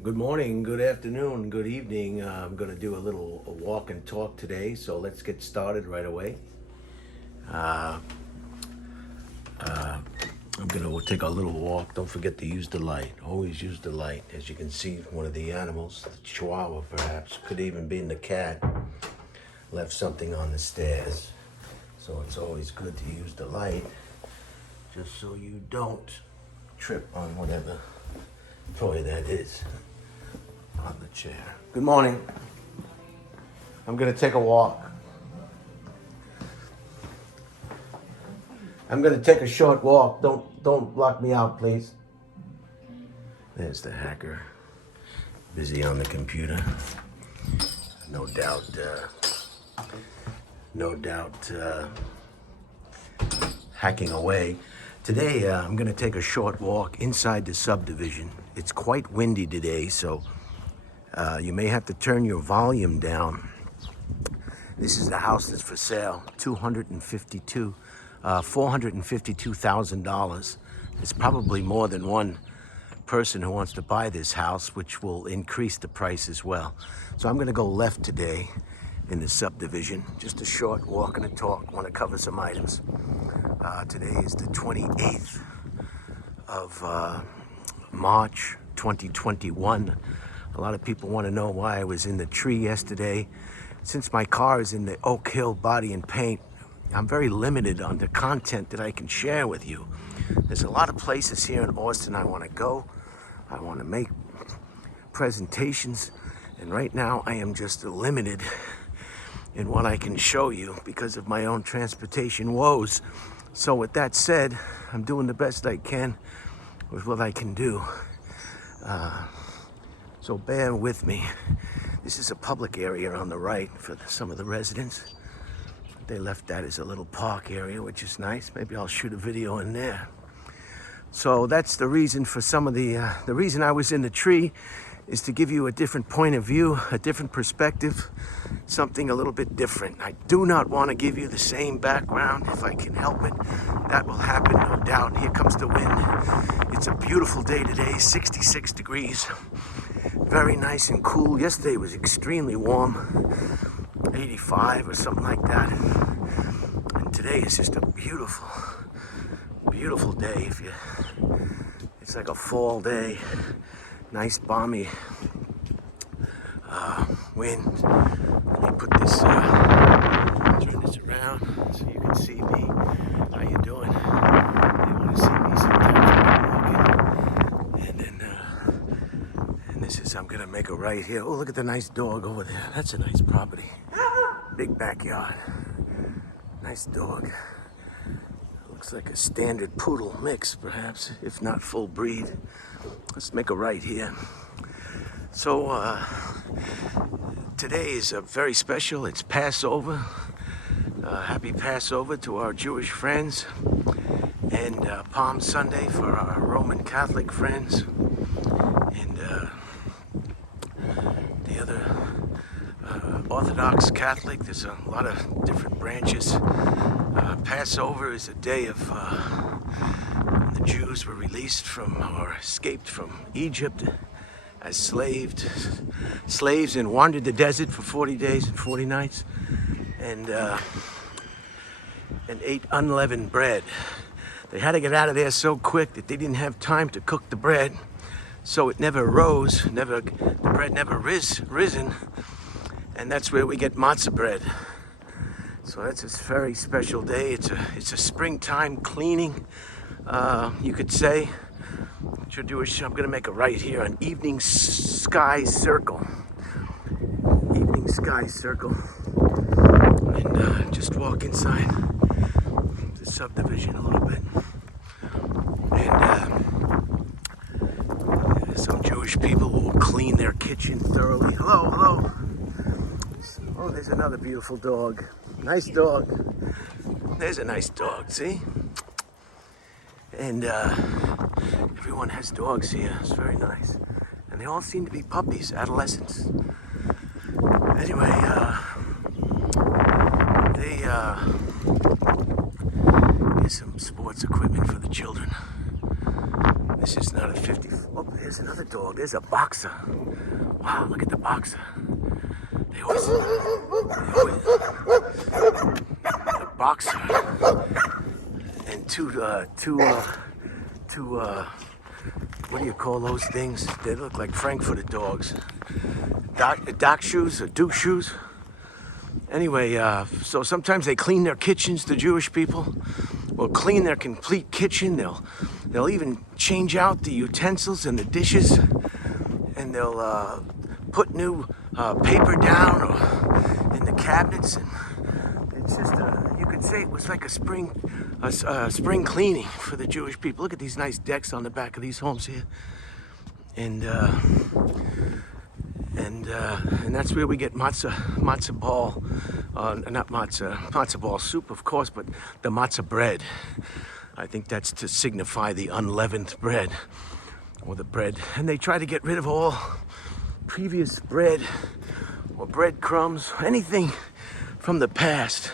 Good morning, good afternoon, good evening. I'm going to do a little walk and talk today, so let's get started right away. I'm going to take a little walk. Don't forget to use the light. Always use the light. As you can see, one of the animals, the chihuahua perhaps, could even be the cat, left something on the stairs. So it's always good to use the light just so you don't trip on whatever toy that is on the chair. Good morning. I'm gonna take a walk. I'm gonna take a short walk. Don't block me out, please. There's the hacker, busy on the computer. No doubt. Hacking away. Today, I'm gonna take a short walk inside the subdivision. It's quite windy today, so you may have to turn your volume down. This is the house that's for sale, $452,000. There's probably more than one person who wants to buy this house, which will increase the price as well. So I'm gonna go left today in the subdivision. Just a short walk and a talk. Want to cover some items. Today is the 28th of March 2021. A lot of people want to know why I was in the tree yesterday. Since my car is in the Oak Hill Body and Paint, I'm very limited on the content that I can share with you. There's a lot of places here in Austin I want to go. I want to make presentations, and right now I am just limited in what I can show you because of my own transportation woes. So with that said, I'm doing the best I can with what I can do. So bear with me. This is a public area on the right for some of the residents. They left that as a little park area, which is nice. Maybe I'll shoot a video in there. So that's the reason for some of the reason I was in the tree is to give you a different point of view, a different perspective, something a little bit different. I do not want to give you the same background if I can help it. That will happen, no doubt. Here comes the wind. It's a beautiful day today, 66 degrees. Very nice and cool. Yesterday was extremely warm, 85 or something like that. And today is just a beautiful, beautiful day. It's like a fall day. Nice balmy wind. Let me put this, turn this around so you can see me. How you doing? You want to see me sometimes when I'm walking. And this is, I'm gonna make a right here. Oh, look at the nice dog over there. That's a nice property. Big backyard. Nice dog. Looks like a standard poodle mix, perhaps, if not full breed. Let's make a right here. So today is very special. It's Passover. Happy Passover to our Jewish friends, and Palm Sunday for our Roman Catholic friends, and the other Orthodox Catholic. There's a lot of different branches. Passover is a day of the Jews were released from or escaped from Egypt as slaves and wandered the desert for 40 days and 40 nights and ate unleavened bread. They had to get out of there so quick that they didn't have time to cook the bread, so it never rose, the bread never risen, and that's where we get matzah bread. So that's a very special day. It's a springtime cleaning, you could say. Jewish. I'm gonna make a right here on Evening Sky Circle. Evening Sky Circle, and just walk inside the subdivision a little bit. And some Jewish people will clean their kitchen thoroughly. Hello, hello. Oh, there's another beautiful dog. Nice dog. There's a nice dog, see? And everyone has dogs here. It's very nice. And they all seem to be puppies, adolescents. Anyway, here's some sports equipment for the children. This is not a 50. Oh, there's another dog. There's a boxer. Wow, look at the boxer. They always a boxer and two what do you call those things? They look like Frankfurter dogs. Dock shoes or Duke shoes. Anyway, so sometimes they clean their kitchens, the Jewish people will clean their complete kitchen. They'll even change out the utensils and the dishes, and they'll put new paper down or in the cabinets. And it's just you could say it was like a spring cleaning for the Jewish people. Look at these nice decks on the back of these homes here, and that's where we get matzah ball, not matzah ball soup, of course, but the matzah bread. I think that's to signify the unleavened bread, or the bread. And they try to get rid of all previous bread or breadcrumbs, anything from the past.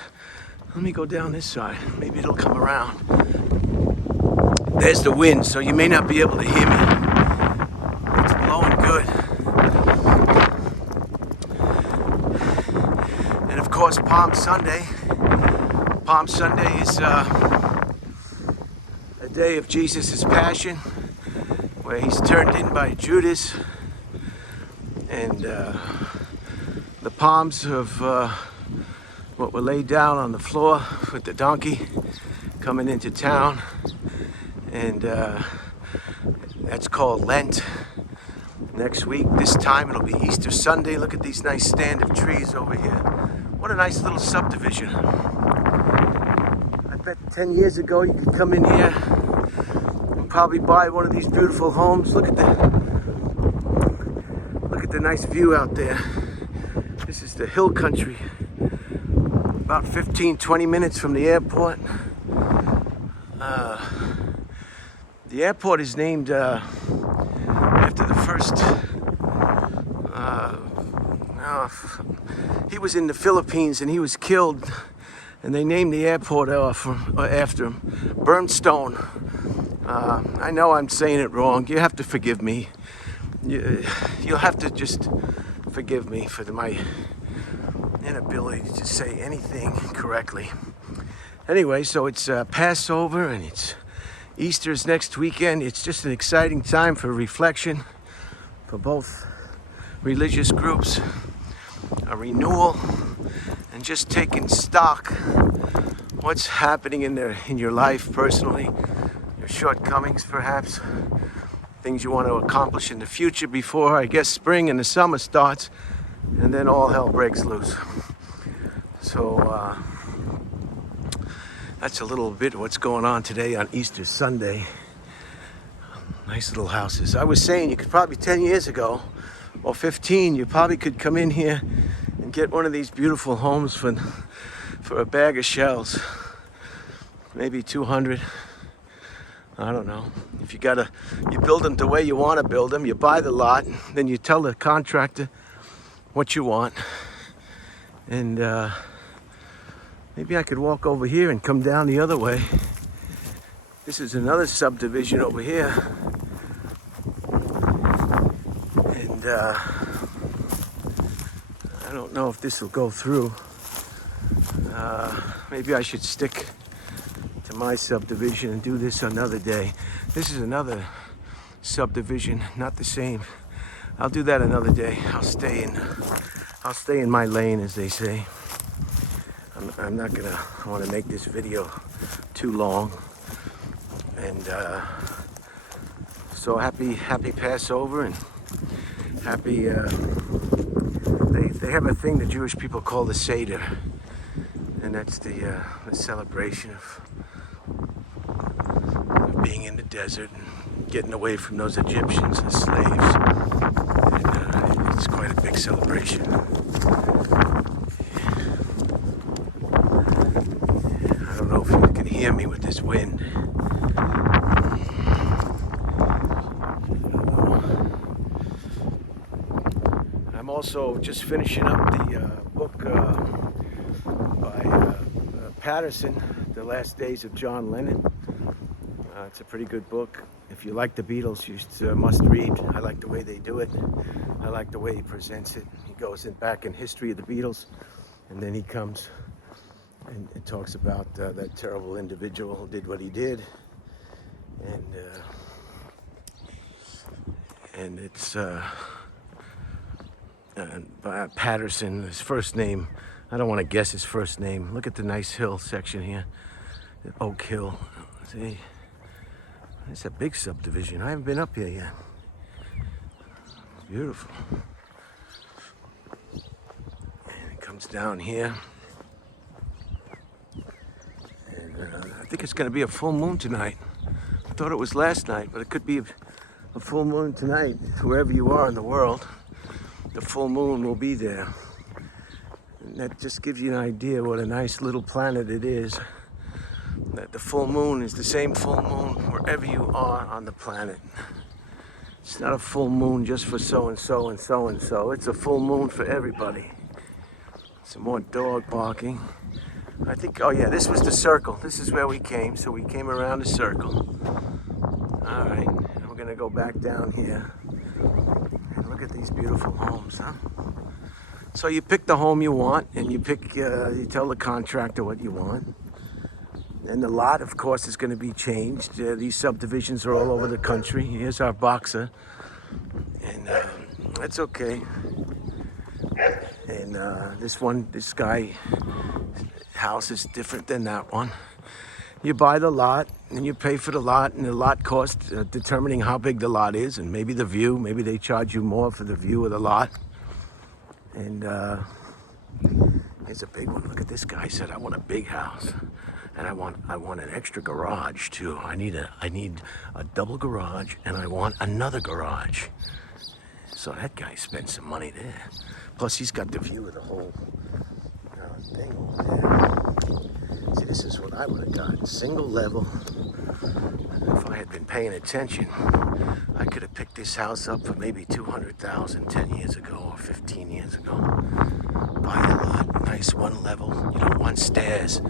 Let me go down this side. Maybe it'll come around. There's the wind, so you may not be able to hear me. It's blowing good. And of course, Palm Sunday. Palm Sunday is a day of Jesus' passion, where he's turned in by Judas, and the palms of what were laid down on the floor with the donkey coming into town, and that's called Lent. Next week, this time, it'll be Easter Sunday. Look at these nice stand of trees over here. What a nice little subdivision. I bet 10 years ago you could come in here and probably buy one of these beautiful homes. Look at the nice view out there. This is the hill country. About 15-20 minutes from the airport. The airport is named after the first. He was in the Philippines and he was killed, and they named the airport after him, Burnstone. I know I'm saying it wrong. You have to forgive me. You'll have to just forgive me for my inability to say anything correctly. Anyway, so it's Passover and it's Easter's next weekend. It's just an exciting time for reflection for both religious groups, a renewal, and just taking stock what's happening in your life personally, your shortcomings perhaps, things you want to accomplish in the future before, I guess, spring and the summer starts, and then all hell breaks loose. So that's a little bit of what's going on today on Easter Sunday. Nice little houses. I was saying you could probably 10 years ago, or 15, you probably could come in here and get one of these beautiful homes for a bag of shells. Maybe 200. I don't know. If you build them the way you want to build them, you buy the lot, then you tell the contractor what you want. And maybe I could walk over here and come down the other way. This is another subdivision over here. And I don't know if this will go through. Maybe I should stick to my subdivision and do this another day. This is another subdivision, not the same. I'll do that another day. I'll stay in my lane, as they say. I'm not gonna want to make this video too long. And so happy Passover, and happy. They have a thing the Jewish people call the Seder, and that's the celebration of being in the desert and getting away from those Egyptians, the slaves. And it's quite a big celebration. I don't know if you can hear me with this wind. I'm also just finishing up the book by Patterson, The Last Days of John Lennon. It's a pretty good book. If if you like the Beatles, you must read. I like the way they do it. I like the way he presents it. He goes back in history of the Beatles, and then he comes and talks about that terrible individual who did what he did. And it's Patterson, his first name. I don't want to guess his first name. Look at the nice hill section here, Oak Hill. See, it's a big subdivision. I haven't been up here yet. Beautiful. And it comes down here. And I think it's going to be a full moon tonight. I thought it was last night, but it could be a full moon tonight. Wherever you are in the world, the full moon will be there. And that just gives you an idea what a nice little planet it is. That the full moon is the same full moon wherever you are on the planet. It's not a full moon just for so-and-so and so-and-so. It's a full moon for everybody. Some more dog barking. I think, oh yeah, this was the circle. This is where we came, so we came around the circle. All right, and we're gonna go back down here. And look at these beautiful homes, huh? So you pick the home you want, and you tell the contractor what you want. And the lot, of course, is gonna be changed. These subdivisions are all over the country. Here's our Boxer, and that's okay. And this guy house is different than that one. You buy the lot and you pay for the lot, and the lot cost determining how big the lot is, and maybe the view. Maybe they charge you more for the view of the lot. And here's a big one. Look at this guy. Said, I want a big house, and I want an extra garage too. I need a double garage, and I want another garage. So that guy spent some money there. Plus he's got the view of the whole thing over there. See, this is what I would have gotten. Single level. If I had been paying attention, I could have picked this house up for maybe $200,000 10 years ago or 15 years ago. Buy the lot, nice one level. You don't want stairs.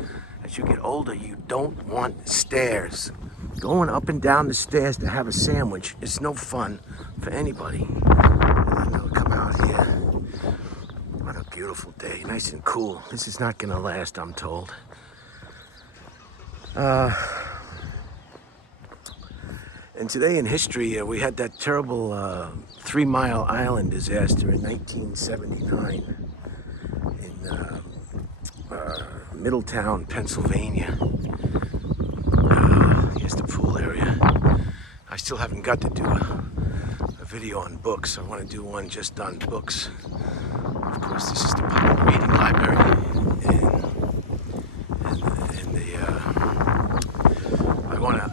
As you get older, you don't want stairs. Going up and down the stairs to have a sandwich is no fun for anybody. And then they'll come out here. What a beautiful day, nice and cool. This is not gonna last, I'm told. And today in history, we had that terrible 3 Mile Island disaster in 1979 in Middletown, Pennsylvania. Here's the pool area. I still haven't got to do a video on books. I want to do one just on books. Of course, this is the public reading library,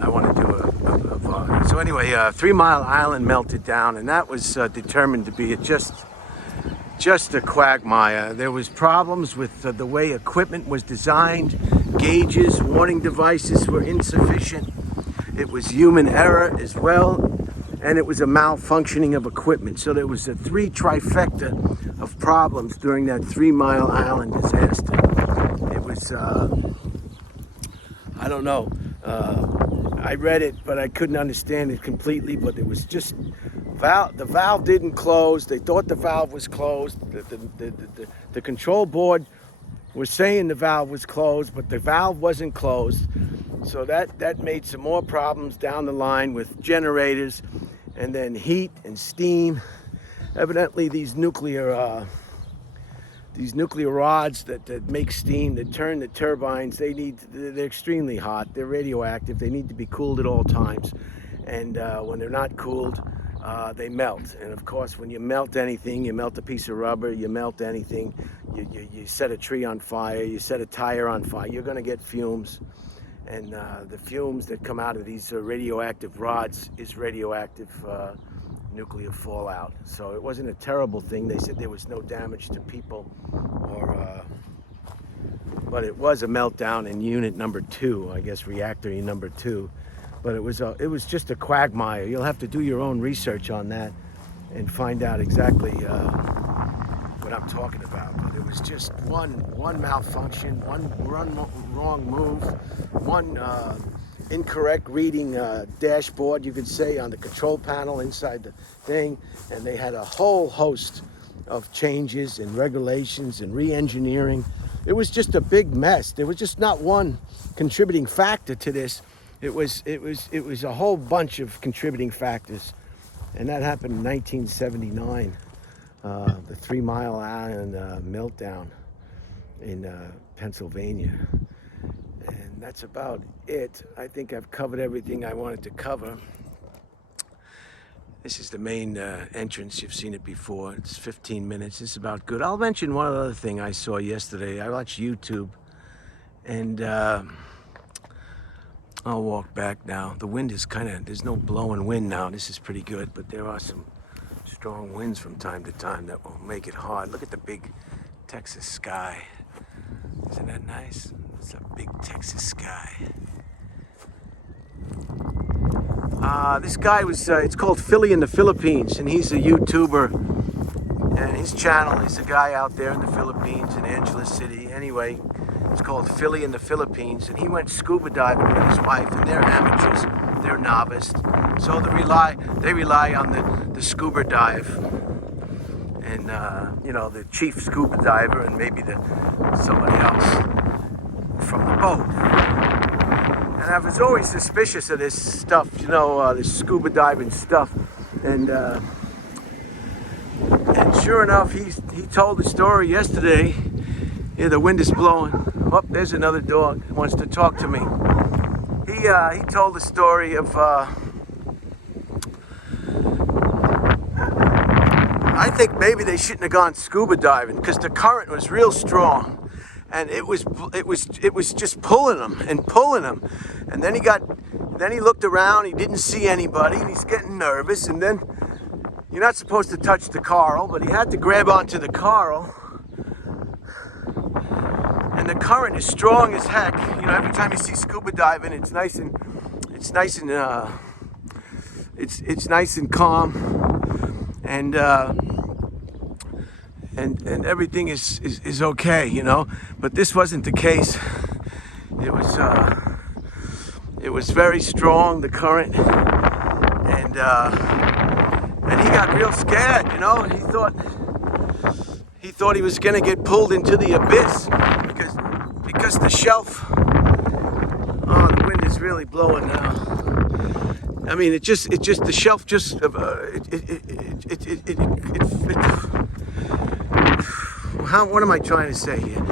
I want to do a vlog. So anyway, 3 Mile Island melted down, and that was determined to be just a quagmire. There was problems with the way equipment was designed. Gauges, warning devices were insufficient. It was human error as well, and it was a malfunctioning of equipment. So there was a trifecta of problems during that 3 Mile Island disaster. It was, I don't know. I read it, but I couldn't understand it completely. But it was just, the valve didn't close. They thought the valve was closed. The control board was saying the valve was closed, but the valve wasn't closed. So that made some more problems down the line with generators, and then heat and steam. Evidently, these nuclear rods that make steam, that turn the turbines, they're extremely hot. They're radioactive. They need to be cooled at all times. And when they're not cooled, they melt. And of course, when you melt anything, you melt a piece of rubber, you melt anything, you set a tree on fire, you set a tire on fire, you're going to get fumes. And the fumes that come out of these radioactive rods is radioactive nuclear fallout. So it wasn't a terrible thing. They said there was no damage to people, but it was a meltdown in unit number 2, I guess reactor number 2. But it was just a quagmire. You'll have to do your own research on that and find out exactly what I'm talking about. But it was just one malfunction, one wrong move, one incorrect reading dashboard, you could say, on the control panel inside the thing, and they had a whole host of changes and regulations and re-engineering. It was just a big mess. There was just not one contributing factor to this. It was a whole bunch of contributing factors, and that happened in 1979. The 3 Mile Island meltdown in Pennsylvania. And that's about it. I think I've covered everything I wanted to cover. This is the main entrance. You've seen it before. It's 15 minutes. It's about good. I'll mention one other thing I saw yesterday. I watched YouTube, and I'll walk back now. The wind is there's no blowing wind now. This is pretty good, but there are some strong winds from time to time that will make it hard. Look at the big Texas sky. Isn't that nice? It's a big Texas sky. This guy was, it's called Philly in the Philippines, and he's a YouTuber. And his channel is a guy out there in the Philippines, in Angeles City. Anyway, it's called Philly in the Philippines, and he went scuba diving with his wife, and they're amateurs, they're novice. So they rely on the scuba dive. And, you know, the chief scuba diver and maybe somebody else from the boat. And I was always suspicious of this stuff, you know, this scuba diving stuff. And sure enough, he told the story yesterday. Yeah, the wind is blowing. Oh, there's another dog who wants to talk to me. He told the story of I think maybe they shouldn't have gone scuba diving because the current was real strong, and it was just pulling him and pulling him. And then he looked around, he didn't see anybody, and he's getting nervous. And then you're not supposed to touch the coral, but he had to grab onto the coral. And the current is strong as heck. You know, every time you see scuba diving, it's nice and calm, and everything is okay, you know. But this wasn't the case. It was very strong, the current, and he got real scared, you know. He thought he was gonna get pulled into the abyss because the shelf. Oh, the wind is really blowing now. I mean, it just the shelf just what am I trying to say here?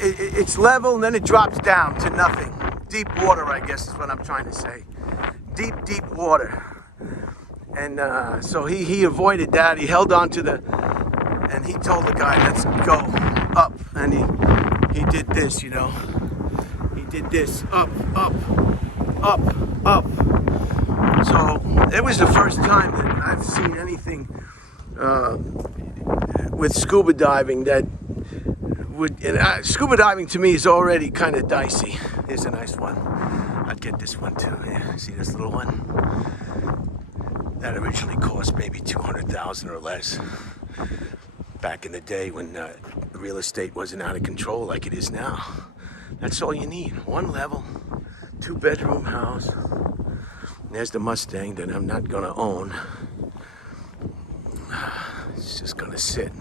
It's level and then it drops down to nothing. Deep water, I guess is what I'm trying to say. Deep water. And so he avoided that. He held on to and he told the guy, let's go up. And he did this, you know. He did this, up. So it was the first time that I've seen anything with scuba diving that would. Scuba diving to me is already kind of dicey. Here's a nice one. I'd get this one too. Yeah, see this little one? That originally cost maybe $200,000 or less. Back in the day when real estate wasn't out of control like it is now. That's all you need. One level, 2-bedroom house. There's the Mustang that I'm not gonna own. It's just gonna sit.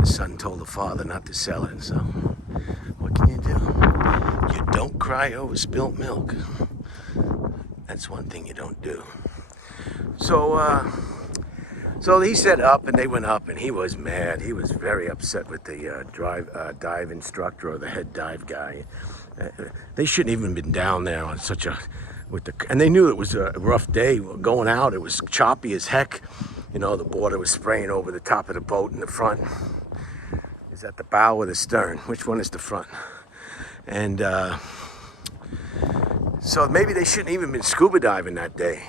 The son told the father not to sell it, so what can you do? You don't cry over spilt milk. That's one thing you don't do. So he said up, and they went up, and he was mad. He was very upset with the dive instructor or the head dive guy. They shouldn't even been down there on and they knew it was a rough day going out. It was choppy as heck. You know, the water was spraying over the top of the boat in the front. Is that the bow or the stern? Which one is the front? And so maybe they shouldn't even been scuba diving that day.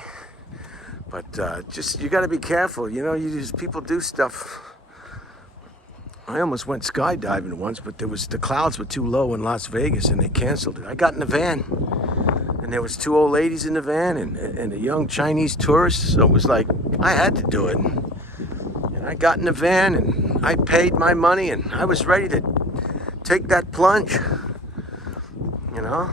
But just, you gotta be careful, you know, people do stuff. I almost went skydiving once, but the clouds were too low in Las Vegas and they canceled it. I got in the van and there was 2 old ladies in the van and a young Chinese tourist, so it was like, I had to do it. And I got in the van and I paid my money and I was ready to take that plunge, you know.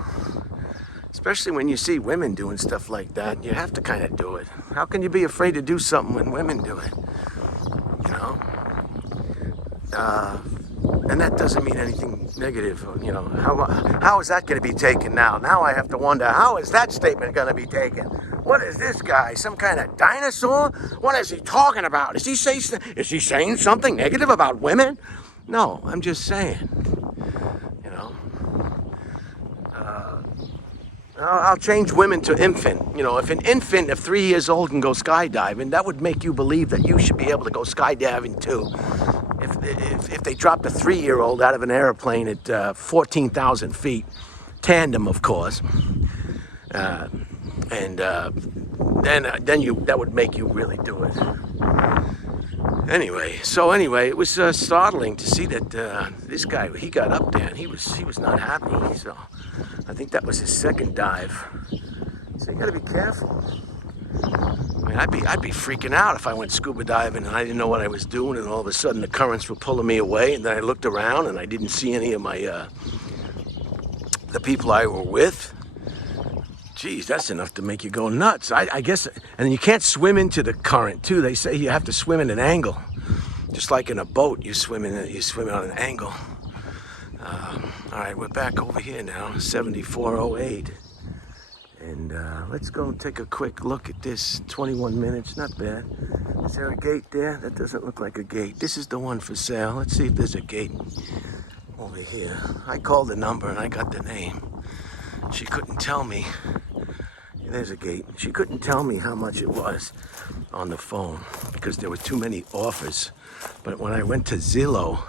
Especially when you see women doing stuff like that, you have to kind of do it. How can you be afraid to do something when women do it? You know? And that doesn't mean anything negative. You know, how is that going to be taken now? Now I have to wonder, how is that statement going to be taken? What is this guy? Some kind of dinosaur? What is he talking about? Is he saying something negative about women? No, I'm just saying. You know, I'll change women to infant. You know, if an infant of 3 years old can go skydiving, that would make you believe that you should be able to go skydiving too. If they dropped a 3-year-old out of an airplane at 14,000 feet, tandem, of course, then that would make you really do it. Anyway, it was startling to see that this guy, he got up there and he was not happy. So I think that was his second dive. So you got to be careful. I mean, I'd be freaking out if I went scuba diving and I didn't know what I was doing, and all of a sudden the currents were pulling me away, and then I looked around and I didn't see any of my the people I were with. Geez, that's enough to make you go nuts. I guess, and you can't swim into the current too. They say you have to swim in an angle, just like in a boat. You swim on an angle. All right, we're back over here now, 7408. And let's go and take a quick look at this. 21 minutes, not bad. Is there a gate there? That doesn't look like a gate. This is the one for sale. Let's see if there's a gate over here. I called the number and I got the name. She couldn't tell me. There's a gate. She couldn't tell me how much it was on the phone because there were too many offers. But when I went to Zillow,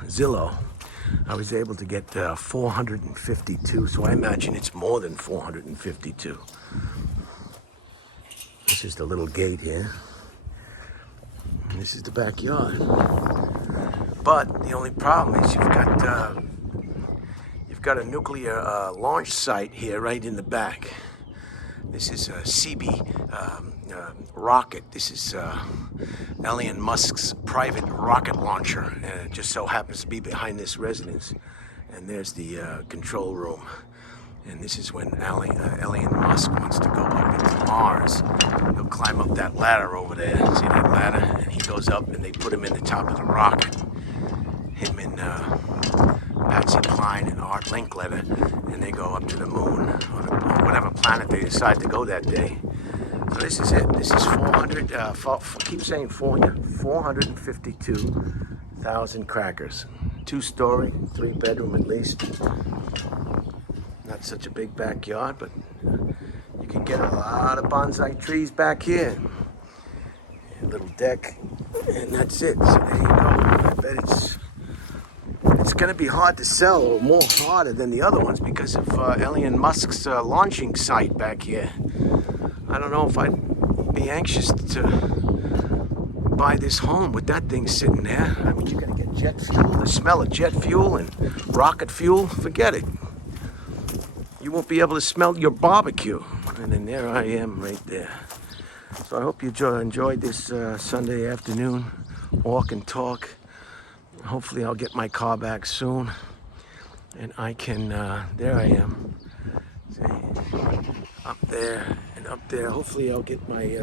I was able to get 452, so I imagine it's more than 452. This is the little gate here. And this is the backyard. But the only problem is you've got a nuclear launch site here right in the back. This is a CB rocket. This is Elon Musk's private rocket launcher. And it just so happens to be behind this residence. And there's the control room. And this is when Elon Musk wants to go up into Mars. He'll climb up that ladder over there. See that ladder? And he goes up and they put him in the top of the rocket. Him and Patsy Cline and Art Linkletter. And they go up to the moon or whatever planet they decide to go that day. So this is it. This is 452,000 crackers. 2-story, 3-bedroom at least. Not such a big backyard, but you can get a lot of bonsai trees back here. A little deck, and that's it. So there you go. I bet it's going to be hard to sell, or more harder than the other ones because of Elon Musk's launching site back here. I don't know if I'd be anxious to buy this home with that thing sitting there. I mean, you're going to get jet fuel. The smell of jet fuel and rocket fuel, forget it. You won't be able to smell your barbecue. And then there I am right there. So I hope you enjoyed this Sunday afternoon walk and talk. Hopefully I'll get my car back soon. And I can, there I am. See, up there and up there. Hopefully I'll get my,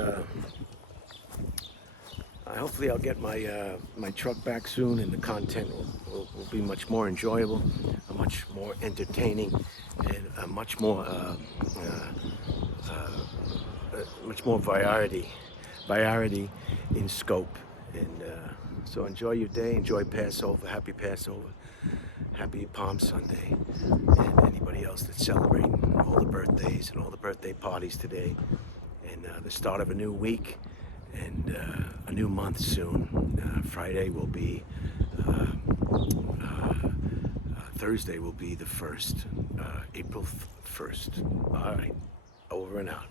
my truck back soon, and the content will be much more enjoyable, much more entertaining, and much more variety in scope. And so enjoy your day, enjoy Passover, happy Passover, happy Palm Sunday, and anybody else that's celebrating all the birthdays and all the birthday parties today, and the start of a new week and a new month soon. Friday will be, Thursday will be the 1st, April 1st. All right, over and out.